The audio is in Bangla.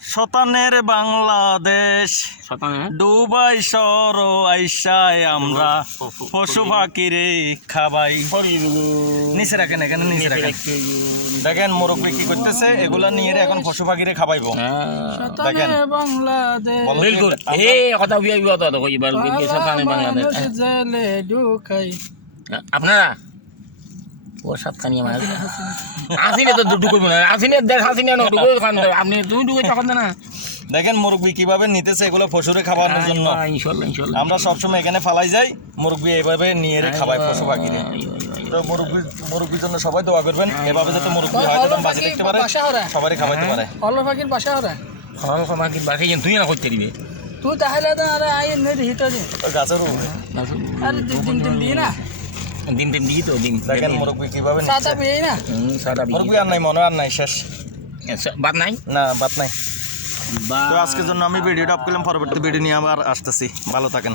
শতানের বাংলাদেশ ডুবাই সর আইসায় আমরা পশু পাখিরে খাবাই। নিচে রাখেন, এখানে নিচে রাখেন। দেখেন মুরব্বী কি করতেছে, এগুলা নিয়ে এখন পশু পাখিরে খাবাইবো। দেখেন আপনারা ও সাত খানি আমার আসিনে তো দুটো করবো না, আসিনে দেখ আসিনে না দুটো খান আপনি তুমি দুটো তখন না। দেখেন মুরব্বী কিভাবে নিতেছে এগুলো পশুরে খাওয়ানোর জন্য। ইনশাল্লাহ ইনশাল্লাহ আমরা সবসময় এখানে ফালাই যাই, মুরব্বী এভাবে নিয়ে খাবাই পশু পাখিরে। তো মুরব্বীর জন্য সবাই দোয়া করবেন, এভাবে যাতে মুরব্বী হয়তো বাঁচে দেখতে পারে, সবারই খাওয়াইতে পারে। হলর পাখির বাসা ওরা হল পাখির বাকি তুই না করতে দিবে তুই তাহলে তো আর আই নেই হিট আছে গাছের আরে দিন দিয়ে না দিন দিন দিই তো দিন। দেখেন মুরব্বী কিভাবে সাদা বিয়ে না সাদা মুরব্বী আর নাই, মনে আর নাই, শেষ। বাদ নাই না বাদ নাই। তো আজকের জন্য আমি ভিডিওটা আপ করলাম, পরবর্তী ভিডিও নিয়ে আবার আসতেছি। ভালো থাকেন।